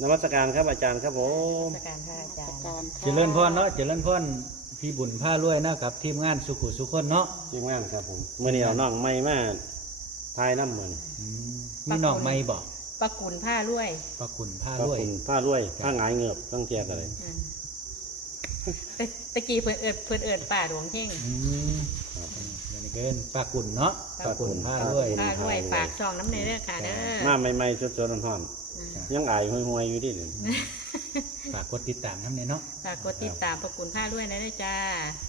นมัสการครับอาจารย์ครับผมนมัสการค่ะอาจารย์เจริญพรเนาะเจริญพรพี่บุญผ้ารวยนะครับทีมงานสุขุสุขคนเนาะทีมงานครับผมเมื่อนี้เอาน้องไม้มาทายน้ำมือมีน้องไม่บอกปะกุนผ้ารวยปะกุนผ้าปะรวยกุนผ้ารวยผ้าหงายเงือบตั้งเทียกันเลยตะกี้เพิ่นเอิญป่าหลวงเพ่งนี่เกินปะกุนเนาะปะกุนผ้ารวยฝากซองน้ำในเด้อค่ะเด้อมาใหม่ๆสดๆร้อนๆยังอายห่วยๆอยู่ดิเลยฝากกดติดตามน้ำในเนาะฝากกดติดตามปะกุนผ้ารวยนะเด้อจ้า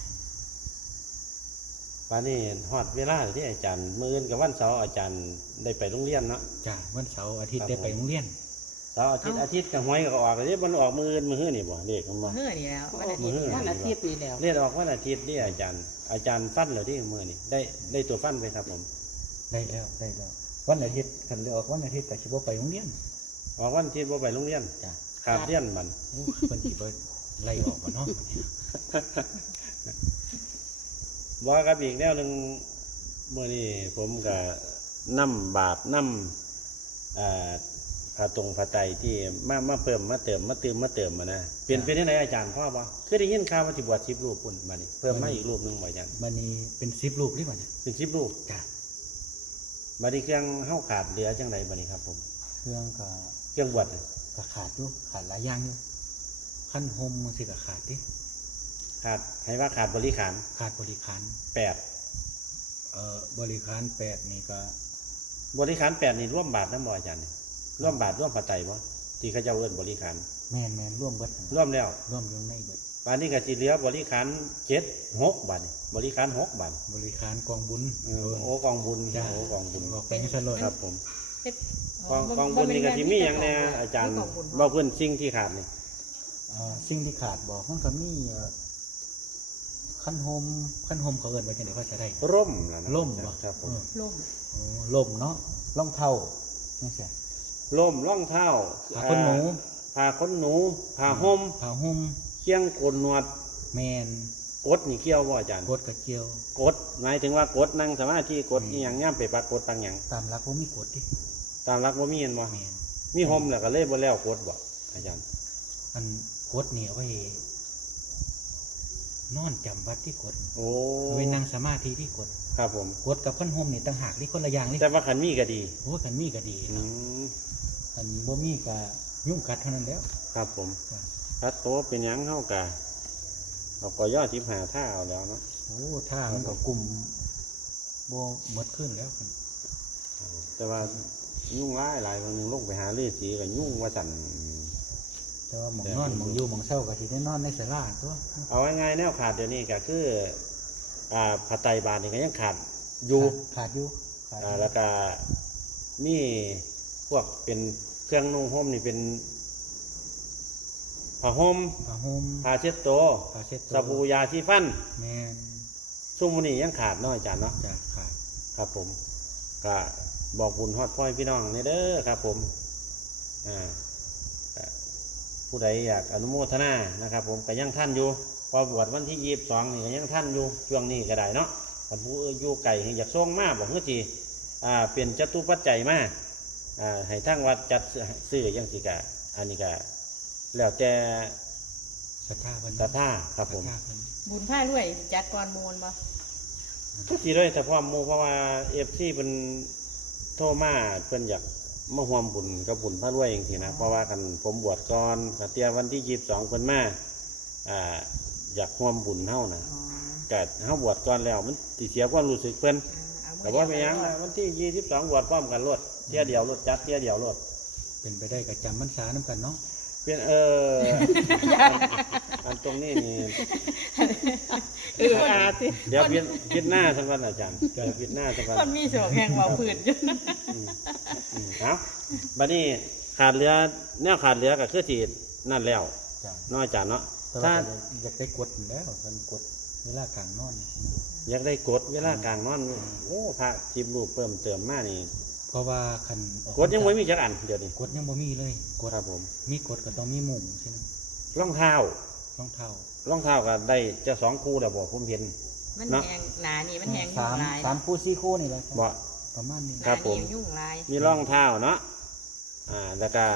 ป่านนี้ฮอดเวลาที่อาจารย์มื้ออื่นกับวันเสาร์อาจารย์ได้ไปโรงเรียนเนาะจ้าวันเสาร์อาทิตย์ได้ไปโรงเรียนเสาร์อาทิตย์กับหวยก็ออกเลยมันออกมื้ออื่นมื้อนี่บ่เลขมันบ่มื้อนี่แล้ววันอาทิตย์นี่แล้วเลขออกวันอาทิตย์นี่อาจารย์ฟันแล้วที่มื้อนี่ได้ตัวฟันไปครับผมได้แล้ววันอาทิตย์คันได้ออกวันอาทิตย์ก็สิบ่ไปโรงเรียนออกวันอาทิตย์บ่ไปโรงเรียนจ้าขาดเรียนมันเพิ่นสิบ่ไล่ออกบ่เนาะว่ากับอีกแนวหนึ่งเมื่อนี้ผมกับน้ำบาปน้ำผ้าตรงผ้าไตที่มาเพิ่มมาเติมมานะเปลี่ยนเป็นที่ไหนอาจารย์พ่อบ่คือได้ยินข่าวว่าจะบวช10 รูปปุ่นมานี่เพิ่มมาอีกรูปหนึ่งบ่อาจารย์มันนี่เป็น10 รูปหรือเปล่าเนี่ยเป็น10 รูปจ้ะบัดนี้เครื่องเฮาขาดเหลือจังไดบัดนี้ครับผมเครื่องบวชก็ขาดอยู่ขาดหลายอย่างอยู่ขั้นโฮมมันสิก็ขาดดิขาดให้ว่าขาดบริขารบริขาร 8 บริขาร8นี่ก็บริขาร8นี่ร่วมบาทนำบ่อาจารย์ร่วมบาทร่วมปัจจัยบ่ที่เขาเจ้าเอิ้นบริขารแม่นร่วมเบิดร่วมแล้วร่วมอยู่ในเบิดบาทนี้ก็สิเหลือบริขาร7 6บาทบริขาร6บาทบริขารกองบุญโอ้กองบุญโอ้กองบุญเป็นสลดครับผมกองบุญนี่ก็สิมีหยังแน่อาจารย์เว้าเพิ่นสิ่งที่ขาดนี่สิ่งที่ขาดบอกมันก็มีขั้นโฮมเขาเอิ้นไว้จังได๋ว่าจะได้ร่มบ่ครับผมร่มเนาะรองเท้าจังซี่ร่มรองเท้าผ้าขนหนูผ้าห่มเคียงโกนหนวดแม่นกดนี่เกี่ยวบ่อาจารย์กดกับเกี่ยวกดหมายถึงว่ากดนั่งสมาธิกดอีหยังย่ำไปปรากฏต่างหยังตามหลักบ่มีกดดิตามหลักบ่มีเห็นบ่มีห่มแล้วก็เลยบ่แล้วกดบ่อาจารย์อันกดนี่เอาไว้นอนจำวัดที่กดโอ้ไว้นั่งสมาธิที่กดครับผมกดกับขั้นโฮมนี่ต่างหากนี่คนละอย่างนี่แต่ว่าขันมีก็ดีโอ้ขันมีก็ดีขันบ่มีก็ยุ่งกัดเท่านั้นแล้วครับผมถ้าโตเป็นหยังเฮากะเราก็ย่อ15ท่าเอาแล้วเนาะโอ้ท่ามันก็กลุ่มบ่หมดขึ้นแล้วกันแต่ว่ายุ่งหลายบางนึงลงไปหาฤาษีก็ยุ่งว่าสั่นแต่ว่าหมองนอนหมองอยู่หมองเศร้าก็สิได้นอนในศาลาตัวเอาง่ายๆแนวขาดเดี๋ยวนี้ก็คือผ้าไตรบาทนี่ก็ยังขาดอยู่แล้วก็มีพวกเป็นเครื่องนุ่งห่มนี่เป็นผ้าห่มผ้าเช็ดตัวสบู่ยาสีฟันแม่นซุ่มมื้อนี้ยังขาดเนาะอาจารย์เนาะขาดครับผมก็บอกบุญฮอดพ่อพี่น้องนี่เด้อครับผมผู้ใดอยากอนุโมทนานะครับผมก็ยังท่านอยู่พอบวชวันที่22นี่ก็ยังท่านอยู่ช่วงนี้ก็ได้เนาะท่านผู้อยู่ไก่อยากส่งมาบอกเมื่อกี้เปลี่ยนจตุปัจจัยมาให้ทั้งวัดจัดซื้อยังสิกะอันนี้ก็แล้วแต่ศรัทธาครับผมบุญผ้าด้วยจัดก่อนมูลบ่ที่ด้วยแต่พ่อมูเพราะว่าFCเป็นโทรมาเพิ่นอยากมาห่วมบุญกับบุญพระรวยเองทีนะเพราะว่ากันผมบวชก่อนกับเตียวันที่22เพิ่นมาอยากห่วมบุญเฮานะก็เฮาบวชก่อนแล้วมันสิเสียความรู้สึกเพิ่นแต่ว่าเป็นหยังวันที่22บวชพร้อมกันรถเที่ยเดียวรถจัดเที่ยเดียวรถเป็นไปได้กับจำพรรษาน้ำกันเนาะเป็นอันตรงนี้นี่เดี๋ยวพิจหน้าสักวันอาจารย์เดี๋ยวพิจหน้าสักวันมันมีสองแห่งเบาผืนครับบัดนี้ขาดเหลือแนวขาดเหลือก็คือที่นั่นแล้วน้อยจานเนาะถ้าอยากได้กดแล้วกันกดเวลากลางนอนอยากได้กดเวลากลางนอนโอ้พระทิพย์รูปเพิ่มเติมมากนี่เพราะว่าคันกดยังไม่มีจักอันเดี๋ยวนี้กดยังบ่มีเลยกดครับผมมีกดก็ต้องมีมุ้งใช่ไหมรองเท้าก็ได้จะ2 คู่แล้วบอกผมเห็นมันแหงหนานี่มันแหงยุ่งลาย 3 คู่4 คู่นี่แหละบ่ประมาณนี้ครับผมยุ่งลายมีรองเท้าเนาะแล้วก็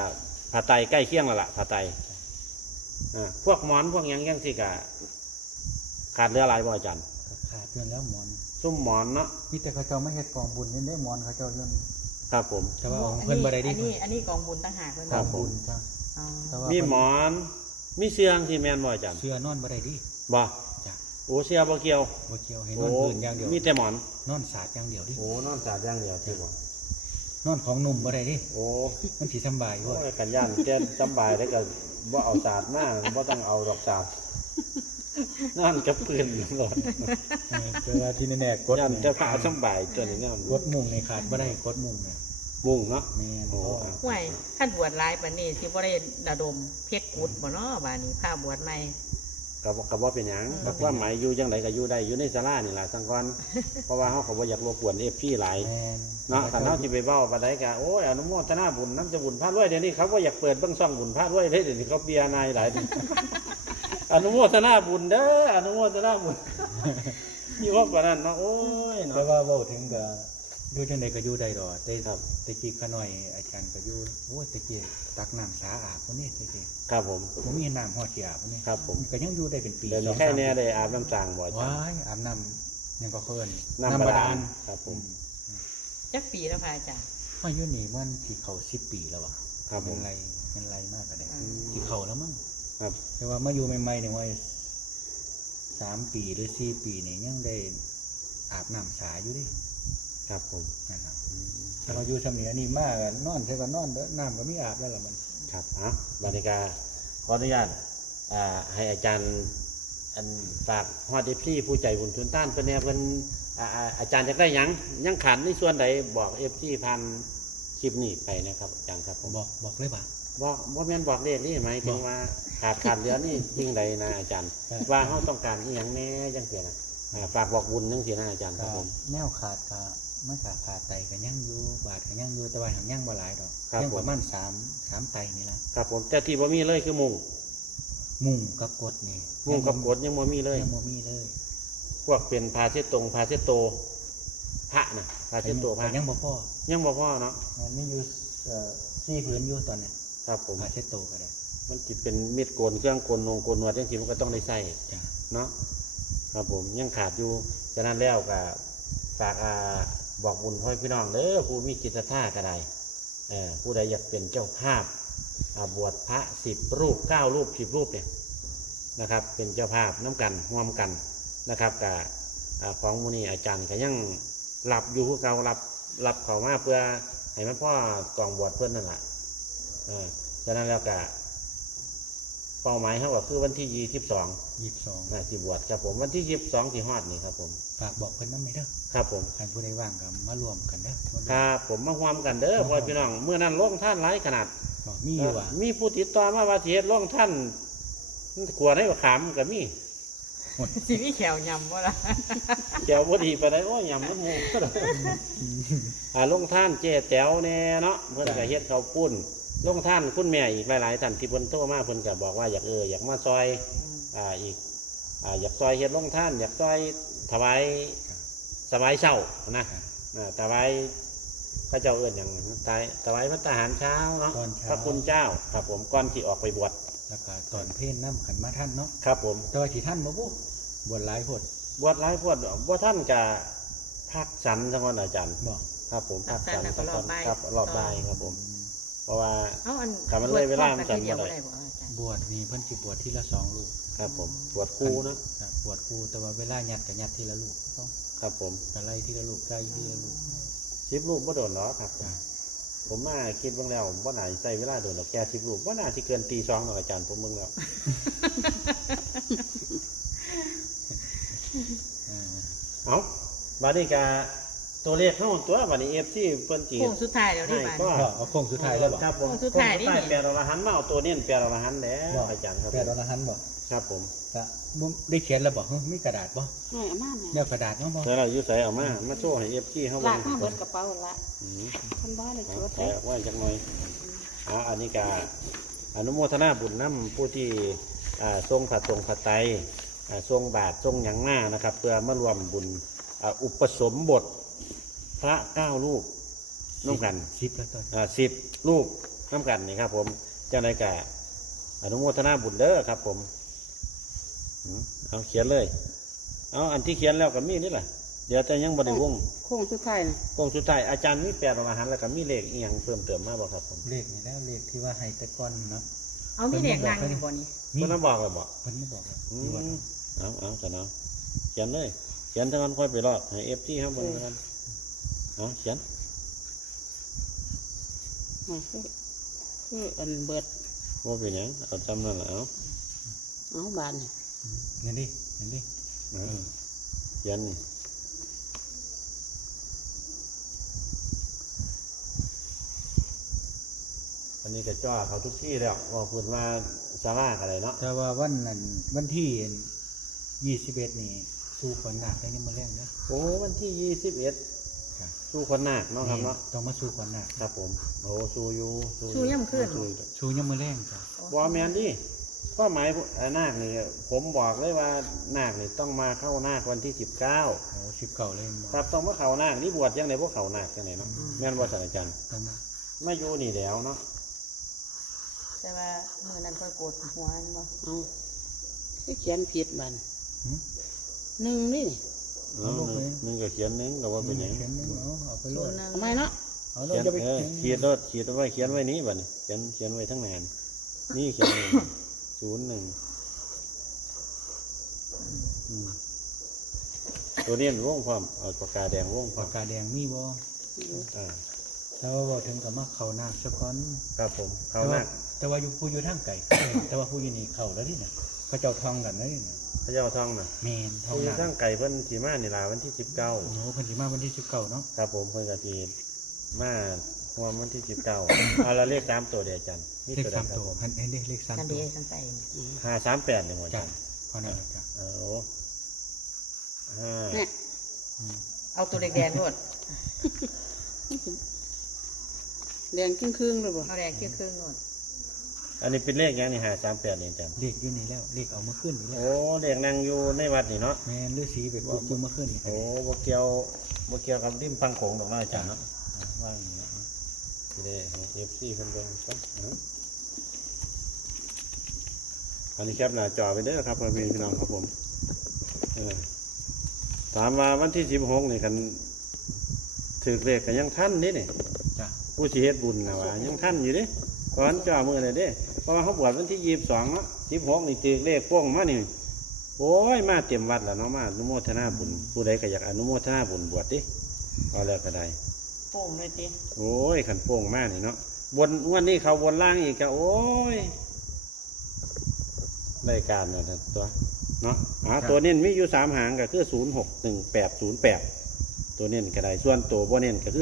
ผ้าไตรใกล้เคียงแล้วล่ะผ้าไตรพวกหมอนพวกหยังยังสิกะขาดเรือหลายบ่อาจารย์ขาดเรื่องแล้วหมอนซุ่มหมอนเนาะมีแต่เขาเจ้าไม่เฮ็ดกองบุญนี่ได้หมอนเขาเจ้าเรื่องครับผมแต่ว่าของเพิ่นบ่ได้ดิอันนี้กองบุญต่างหากเพิ่นคกรัอบ งบุญจ้ะอ๋อแต่ว่ามีหมอนมีเสียงที่แม่นบ่อาจารย์เสื้อนอนบ่ได้ดิบ่จ้ะโอ้เสียบ่เกี่ยวบ่เกี่ยวให้นโอ้อนพื้นอย่างเดียวมีแต่หมอนนอนสาดอย่างเดียวดิโอ้นอนสาดอย่างเดียวที่บ่นอนของหนุ่มบ่ได้ดิโอ้มันสิสำบายโอ้โว้ยยกันย่านแกสำบายแล้วก็บ่เอาสาดมาบ่ต้องเอาดอกสาดนอนกับปืนหลอดแต่ว่าที่แน่ๆกดย่านนี่จะพาสำบายตัวนี้แน่กดมุงนี่ขาดบ่ได้กดมุงนี่มุ่งเนาะแม่นโอ้เพราะว่าห่วยขั้นบวชหลายปานนี้สิบ่ได้ระดมเพชรกุดบ่เนาะบาดนี้ผ้าบวชใหม่ก็บ่เป็นหยังว่าหมายอยู่จังไดก็อยู่ได้อยู่ในศาลานี่ล่ะสังก่อนเพราะว่าเฮาก็บ่อยากรบกวน FP หลายแม่นเนาะคันเฮาสิไปเว้าปานใดก็โอ้ยอนุโมทนาบุญนำจะบุญพระรวยเดี๋ยวนี้เขาบ่อยากเปิดเบิ่งช่องบุญพระรวยเด้เดี๋ยวนี้เขาเบียร์นายหลาย อนุโมทนาบุญเด้ออนุโมทนาบุญ อยู่ว่าปานนั้นเนาะโอ้ยแต่เนาะว่าเว้าถึงก็อยู่จังไดก็อยู่ได้ดอกแต่ครับแต่กี้ขาน้อยอาจารย์ก็อยู่โอ้ยแต่กี้ตักน้ำสาอาบพุ่นนี่แต่กี้ครับผมบ่มีน้ำฮอดสิอาบพุ่นนี่ครับผมก็ยังอยู่ได้เป็นปีเดี๋ยวนี้ 2-3 แค่เนี้ยได้อาบน้ำสางบ่อาจารว้าย์ยอาบน้ำยังก็เพิ่นน้ำบาดาลครับผมจักปีแล้วพระอาจารย์มาอยู่นี่มันสิเข้า10 ปีแล้วว่ะครับผมมันไรมากกว่าเด้อืมสิเข้าแล้วมั้งครับแต่ว่ามาอยู่ใหม่ๆเนี่ยว่า3 ปีหรือ4 ปีนี่ยังได้อาบน้ำสาอยู่ดิครับผมนั่นน่ะแต่ว่าอยู่สมัยนี้มากนอนใช่ก็นอนเด้อน้ำก็มีอาบแล้วล่ะมันครับบรรยากาขออนุญาตให้อาจารย์อันฝากฮอดพี่ผู้ใจบุญทุนต้านเพิ่นแน่เพิ่นอาจารย์จะได้หยังขาดในส่วนใดบอก FP ผ่านคลิปนี้ไปนะครับอาจารย์ครับผมบอกเลยป่ะบ่แม่นบอกเลขนี่หมายถึงว่าขาดเหลือนี่สิ่งใดนะอาจารย์ครับว่าเฮาต้องการอีหยังแน่จังซี่นะฝากบอกบุญจังซี่นะอาจารย์ครับผมแนวขาดก็มันก็ขาดไตก็ยังอยู่บาดก็ยังอยู่แต่ว่าหังยังบ่หลายดอกครับยังผมประมาณ3ไตนี่ละครับผมแต่ที่บ่มีเลยคือมุงมุงกับกดนี่มุงกับกดยังบ่มีเลยยังบ่มีเลยพวกเป็นพาเช็ดตรงพาเช็ดโตพระนะพาเช็ดโตพระแต่ยังบ่พอยังบ่พอเนาะมันมีอยู่4ผืนอยู่ตอนนี้ครับผมมาเช็ดโตก็ได้มันจิเป็นมีดโกนเครื่องโกนนงโกนหนวดจังซี่มันก็ต้องได้ใส่จ้ะเนาะครับผมยังขาดอยู่ฉะนั้นแล้วก็ฝากบอกบุญพ่อพี่น้องเด้อผู้มีจิตศรัทธาก็ได้ผู้ใดอยากเป็นเจ้าภาพบวชพระ10 รูป9 รูป10 รูปเนี่ยนะครับ เป็นเจ้าภาพน้ำกันร่วมกันนะครับกับของมูนีอาจารย์ก็ยังรับอยู่คือเก่ารับเขามาเพื่อให้มันพ่อกองบวชเพื่อนนั่นแหละฉะนั้นแล้วก็เป้าหมายเขาก็คือวันที่22 22 สิบวชครับผมวันที่22ที่ฮอดนี่ครับผมฝากบอกเพิ่นนำได้เด้อครับผมใครผู้ใดว่างก็มารวมกันเด้อมาครับผมมาร่วมกันเด้อพ่อพี่น้องเมื่อนั้นลงท่านหลายขนาดมีอยู่ว่ะมีผู้ติดต่อมาว่าสิเฮ็ดลงท่านขวดให้ขามก็มีสิมีแขวยำบ่ล่ะเจ้าบ่ดีไปได้โอ้ยยำมันหมูลงท่านเจ๊แต๋วแน่เนาะเพิ่นก็เฮ็ดข้าวปุ้นลงท่านคุณแม่อีกหลายๆท่านที่เพิ่นโทรมาเพิ่นก็บอกว่าอยากมาซอยอีกอยากซอยเฮ็ดลงท่านอยากซอยถวายสบายเช้านะถวายพระเจ้าเอิ้นหยังถวายพระทหารเช้าเนาะตอนเช้าพระคุณเจ้าครับผมก่อนที่ออกไปบวชแล้วก็ตอนเพลนน้ำขันมาท่านเนาะครับผมแต่ว่าสิท่านบ่บุบวชหลายโพดบวชหลายพวดบ่ท่านก็พักสันจังหวัดอาจารย์บ่ครับผมพักสันแล้วก็รอบบ่ายครับรอบบ่ายครับผม เพราะว่าเอ้าอันถ้ามันเลยเวลามันจะจำบ่เดียวได้บ่ได้บ่อาจารย์บวชนี่เพิ่นสิบวชทีละ2 ลูกครับผมบวชครูเนาะครับบวชครูแต่ว่าเวลายัดก็ยัดทีละลูกต้องครับผมก็ไล่ทีละลูกไล่ทีละลูก 10 รูปบ่โดนหรอกครับจ้ะผมมาคิดเบิ่งแล้วบ่น่าสิใช้เวลาโดนหรอกแค่10 รูปบ่น่าสิเกินตี 2หรอกอาจารย์ผมเบิ่งแล้ว เอ้าบัดนี้ก็ตัวเลขเฮาตัวบัดนี้ FC เพิ่นสิโค้งสุดท้ายแล้วนี่ให้บาดก็ก็เอาโค้งสุดท้ายแล้วบ่ครับผมโค้งสุดท้ายนี่โค้งแปดอรหันต์มาเอาตัวเน้นแปดอรหันต์แล้วบ่อาจารย์ครับแปดอรหันต์บ่ครับผมก็บ่ได้เขียนแล้วบ่มีกระดาษบ่หน่อยอามาเนี่ยแนวกระดาษเนาะบ่เธอเราอยู่ใส่เอามาโชว์ให้ FG เฮาลาเบิ่กงมาเบิดกระเป๋าละอืมคนบ้านเลยเอาชุดใส่ออกไว้จักหน่อยอันนี้ก็อนุโมทนาบุญนำผู้ที่ทรงผัดไตรทรงบาททรงหยังมานะครับ เพื่อมารวมบุญอุปสมบทพระ9 รูปน้ำกัน 10แล้วตอน 10 รูปน้ำกันนี่ครับผมเจ้าไหนกะอนุโมทนาบุญเด้อครับผมเอาเขียนเลยเอาอันที่เขียนแล้วก็มีนี่แหละเดี๋ยวแต่ยังบริวงโค้งสุดท้ายนะโค้งสุดท้ายอาจารย์มีแปลอาหารแล้วก็มีเลขอีหยังเพิ่มเติมมาบ่ครับผมเลขนี่แล้วเลขที่ว่าให้แต่ก่อนเนาะเอามีเด็กนางอยู่บ่นี่เพิ่นมาบอกแล้วบ่เพิ่นไม่บอกเลยอืที่ว่ามเอากันเอาเขียนเลยเขียนทั้งนั้นค่อยไปรอดให้FTครับเบิ่งกันเอาเขียนคืออันเบิดบ่เป็นหยังเอาจำนั่นล่ะเอาเอาบานนี่เงินดิเงินดิเอาเขียนนี่อันนี้ก็จ้าเขาทุกที่แล้วว่าพูดว่าซาร่าอะไรเนาะแต่ว่าวันนั้นวันที่21นี่สู้คนหนักได้ยังมาแรงเด้อโอ้วันที่21 ครับสู้คนหนักเนาะครับเนาะต้องมาสู้คนหนักครับผมโอ้สู้อยู่ชูย่ำขึ้นสู้อยู่สู้ยังมาแรงจ้ะบอแมนดิข้อหมายนาคนี่ผมบอกเลยว่านาคนี่ต้องมาเข้านาควันที่19 โอ้19เลยบ่ครับต้องมาเข้านาคนี่บวชยังไงพวกเข้านาคจังไหนเนาะแม่นบ่ศาสตราจารย์ต้องมามาอยู่นี่แล้วเนาะแต่ว่ามื้อนั้นค่อยโกรธหัวนั่นบ่เอาคือเขียนผิดบานหึหนึ่งนี่เอาหนึ่งก็เขียนหนึ่งก็ว่าเป็นหยังเขียนนึงเอาไปโลศูดนย์หนึ่งทำไมเนาะเอาโลเขีดยนจะไปเขียนรถเขียนไว้เขียนไว้นี้บัดนี้เขียนไว้ทั้งนานนี่เขียน01ตัวนี้วงพร้อมเอาปากกาแดงวงพร้อปาม กกาแดงมีบ่อ่าแล้วว่าบอกถึงกับมาเข้านาคซะก่อนครับผมเข้าแต่ว่านาคแต่ว่าอยู่ผู้อยู่ทางไกล แต่ว่าผู้อยู่นี่เข้าแล้วนี่น่ะเขาเจ้าทองกันแล้วนี่น่ะพระเจ้าท่องน่ะแม่นทองผู้นาคสร้างไก่เพิ่นสีมานี่ล่ะวันที่19 โอ้เพิ่นสิมาวันที่19เนาะครับผมเพิ่นก็สิมาหัววันที่19เอาละเลข3ตัวเดียวอาจารย์มีเลขตัวใด 3 ครับตัวผมเห็นเด้เลขกัน 3 ดีตัวกันใส่นี่ 538นี่หมดอาจ้ะจารย์พอนั่นล่ะจ้ะโอ้ห้าเนี่ยอืมเอาตัวแดงๆโลดแดงครึ่งๆเลยบ่เอาแดงครึ่งๆโลดอันนี้เป็นเลขหยังนี่538นี่อาจารย์เลขอยู่นี่แล้วเลขเอามาขึ้นนี่แล้วโอ้เลขนั่งอยู่ในวัดนี่เนาะแม่นฤาษีไปปลุกอยู่มาขึ้นนี่โอ้บ่เกี่ยวกับริมฟังโขงดอกเนาะอาจารย์เนาะว่าอย่างนี้สิได้ให้ FC เพิ่นเบิ่งก่อนอันนี้แคปหน้าจอไปเด้อครับพ่อแม่พี่น้องครับผมถามว่าวันที่16นี่กันถือเลขกันยังทันนี่นี่จ้ะผู้สิเฮ็ดบุญนะว่ายังทันอยู่เดิก่อนจ่อมือเลยเด้เพราะว่าเขาบวชวันที่22เนาะ16นี่ถือเลขพ่วงมานี่โอ้ยมาเต็มวัดแล้วเนาะมาอนุโมทนาบุญผู้ใดก็อยากอนุโมทนาบุญบวชดิเอาแล้วก็ได้โป่งเลยติโอ้ยขันโป่งมากนี่เนาะบนวันนี้เขาบนล่างอีกก็โอ้ยรายการเนี่ยตัวเนาะตัวเน้นมีอยู่3หางก็คือ061808ตัวเน้นก็ได้ส่วนตัวบ่เน้นก็คือ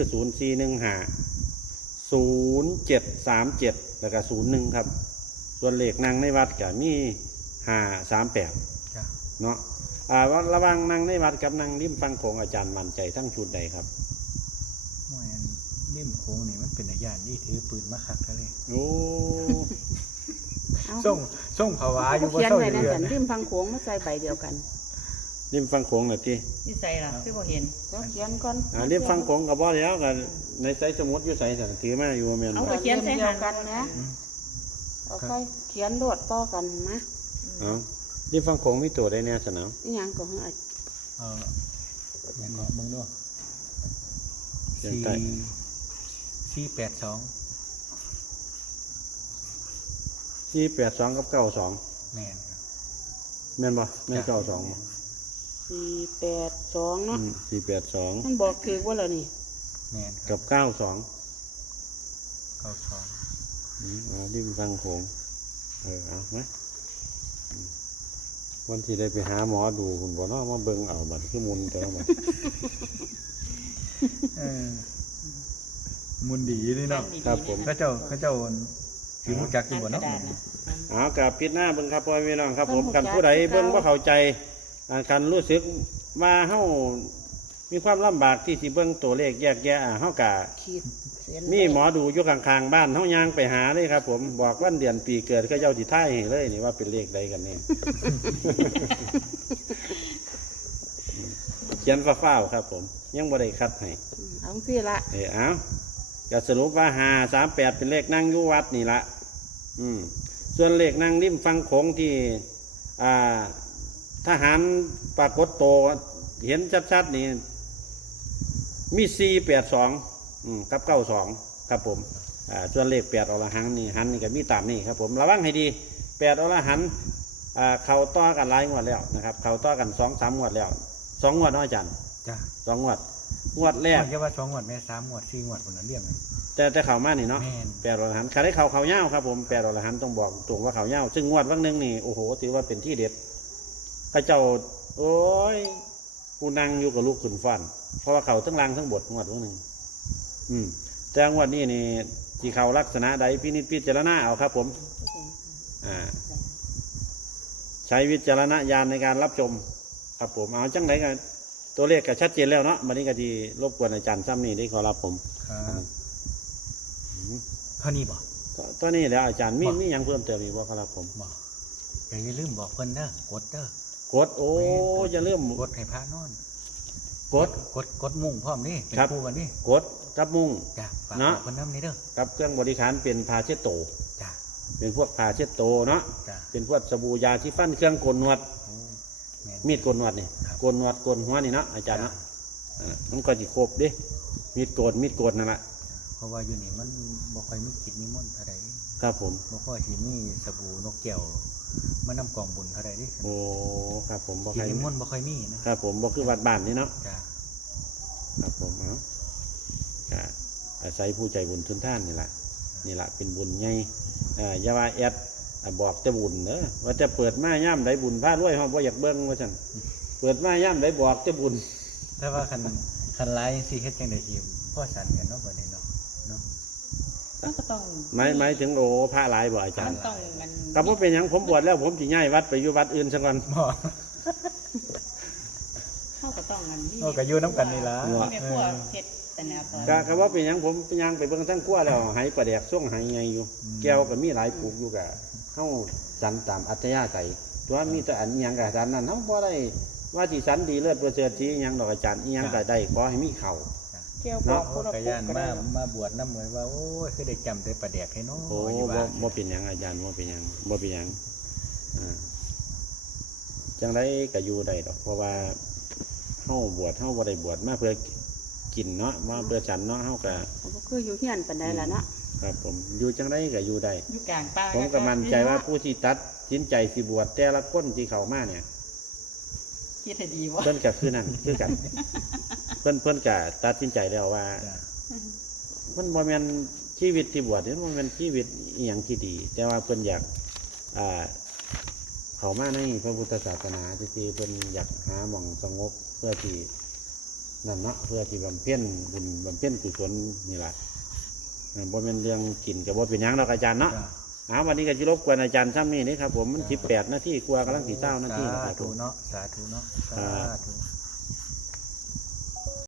04150737แล้วก็01ครับส่วนเลขนางในวัดก็มี538 จ้ะเนาะระหว่างนางในวัดกับนางริมฟังของอาจารย์มั่นใจทั้งชุดใดครับมวยอันริมโค้งนี่มันเป็นอาญาณที่ถือปืนมาคักทะเลโอ้เอาส่งภาวะอยู่บ่เขียนเศร้าไว้นั่นเดือสันนริมฟังโขงมาใส่ใบเดียวกันริมฟังโขงน่ะที่นี่ใส่ล่ะคือบ่เห็นแล้วเขียนก่อนริมฟังโขงกับบ่แล้วกันในไซสมุดอยู่ใส่สั่งถือมาอยู่แม่นเอาบ่ไปเขียนใส่เดีหัยวน กันนะเอาค่อยเขียนโดดต่อกันนะเอาริมฟังโขงมีตัวได้แน่สนามนี่ยังก็ให้อย่างเงาะมึงด้วยเขียนใต้ 482 482กับ92 แม่นครับแม่นบ่แม่น92บ่ 482เนาะ 482 มันบอกถือว่าแล้วนี่แม่นคกัรับบ 92 92 ริมฟังโขงเอาไหมวันที่ได้ไปหาหมอดูคุณบ่เนาะมาเบิ่งเอาบัดคือมุนแต่ละบัดมุนดีนี่เนาะครับผมเขาเจ้าสิรู้จักอยู่บ่กระเนาะดาษนะเอากับพิดหน้าเบิ่งครับพ่อพี่น้องครับผมกันผู้ใดเบิ่งบ่เข้าใจกันรู้สึกว่าเฮามีความลำบากที่สิเบิ่งตัวเลขแยกแยะเฮากะขีดเส้นมีหมอดูอยู่ข้างๆบ้านเฮาย่างไปหาเลยครับ ผมบอกวันเดือนปีเกิดเขาเจ้าสิทายให้เลยนี่ว่าเป็นเลขใดกันนี่ เขียนฟ้าวๆครับ ผมยังบ่ได้คัดให้เอาสิละเอาก็สรุปว่า538เป็นเลขนั่งอยู่วัดนี่ละส่วนเลขนั่งริมฟังโขงที่ทหารปรากฏโตวเห็นชัดๆนี่มี482กับ92ครับผมส่วนเลข8อรหันต์นี่หันนี่ก็มีตามนี่ครับผมระวังให้ดี8อรหันต์เข้าต่อกันหลายงวดแล้วนะครับเข้าต่อกัน2-3 งวดแล้ว2 งวดเนาะอาจารย์จ้ะ 2 งวดงวดแรกมันจะว่า2 งวดแม่3 งวด 4 งวดคนละเรื่องเลยแต่เข้ามานี่เนาะแม่น 8อรหันต์ใครได้เขาเง่าครับผม8อรหันต์ต้องบอกตรงว่าเขาเง่าซึ่งงวดวันหนึงนี่โอ้โหถือว่าเป็นที่เด็ดพระเจ้าโอ้ยกูนั่งอยู่กับลูกขุนฟันเพราะว่าเขาทั้งรางทั้งบทงวดวันหนึ่งแต่งวดนี้นี่ที่เขาลักษณะใดพินิจพิจารณาเอาครับผมใช้วิจารณญาณในการรับชมครับผมเอาจังไหนกันตัวเลขก็ชัดเจนแล้วเนาะวันนี้ก็ดีรบกวนอาจารย์ซ้ำนี่ได้ขอรับผมครับเท่านี้บ่ตัวนี้แล้วอาจารย์มีอย่างเพิ่มเติมอีกบ่ครับผมบ่อย่าลืมบอกเพิ่นเด้อกดเด้อกดโอ้จะเริ่มกดให้พระนอนกดมุ่งพร้อมนี่เป็นครับคู่กันนี่กดกับมุ้งจ้ะฝากเนาะบอกเพิ่นนำนี่เด้อกับเครื่องบริการเป็นพาเช็ดโตจ้ะเป็นพวกพาเช็ดโตเนาะจ้ะเป็นพวกสบู่ยาที่ฟันเครื่องโกนหนวดโอ้แม่นมีดโกนหนวดนี่ครับโกนหนวดโกนหัวนี่เนาะอาจารย์เนาะมันก็จะครบดิมีดโกนนั่นแหละเพราะว่าอยู่นี่มันบ่ค่อยมีกิจนิมนต์เท่าใดครับผมบ่ค่อยสิมีสบู่นกแก้วมานำกองบุญเท่าใดดิโอ้ครับผมบ่กิใคจรนิมนต์บ่ค่อยมีนะครับผมบ่คือวัดบ้านนี่เนาะจ้ะครับผมเอาก็อาศัยผู้ใจบุญทุนท่านนี่แหละเป็นบุญไงอย่าว่าแอดบอกจะบุญเนอะว่าจะเปิดมาย่ำได้บุญพระรวยห้องบ่อยากเบิ้งว่าซั่นเปิดมาย่ำได้บอกจะบุญแต่ว่าคันหลายสิเฮ็ดจังได๋อีกพ่อสันกันเนาะบัดนี้เนาะมันก็ต้องหมายถึงโอ้พระหลายบ่อาจารมันย์ต้องมันกับว่าเป็นหยังผมบวชแล้วผมสิย้ายวัดไปอยู่วัดอื่นซะก่อนบ่เข้าก็ต้องมันโอ้ก็อยู่นํกันนี่ล่ะมีแม่ครัวเฮ็ดแต่แนวตอนก็ว่าเป็นหยังผมยังไปเบิ่งทั้งขั้วแล้วหายประแดกช่วงหายไงอยู่ แก้วก็มีหลายปลูกอยู่กะเฮาสันตามอัธยาศัยตัวมีแต่อันอิหยังกะสันนั้นเฮาบ่ได้ว่าสิสันดีเลิศประเสริฐสิอิหยังดอกอาจารย์อิหยังก็ได้ขอให้มีเข้าเกี่ยวบอกโอ้คนละกะปุ๊ย่านก็ได้มาบวชนำเหมือนว่าโอ้ยคือได้จำได้ประแดกให้เนาะโอ้อยู่บ้านบ่เป็นหยังอาจารย์บ่เป็นหยังจังไดก็อยู่ได้ดอกเพราะว่าเฮาบวชเฮาบ่ได้บวชมาเพื่อกินเนาะมาเพื่อฉันเนาะเฮาก็เขาก็คืออยู่เฮียนปานใดล่ะเนาะครับผมอยู่จังไดก็อยู่ได้อยู่กลางป่าผมก็มั่นใจว่าผู้ที่ตัดสินใจสิบวชแต่ละคนที่เข้ามาเนี่ยคิดให้ดีว่าเพิ่นก็คือนั่นคือกัน เพิ่นก็ตัดสินใจแล้วว่าจ้ะมันบ่แม่นชีวิตที่บวชนี่มันเป็นชีวิตอีหยังที่ดี แต่ว่าเพิ่นอยากเข้ามาในพระพุทธศาสนาที่เพิ่นอยากหาหม่องสงบเพื่อที่นั่นเนาะเพื่อที่บำเพ็ญบุญบำเพ็ญกุศลนี่ล่ะบ่แม่นเรื่องกินก็บ่เป็นหยังดอกอาจารย์เนาะจ้ะวันนี้ก็จะรบกวนอาจารย์ซ้ำนี่นี่ครับผมมัน18 นาทีกว่ากำลังสีเต้านาทีนะคสารับผธุมเนาะสาธุเนาะสาธุ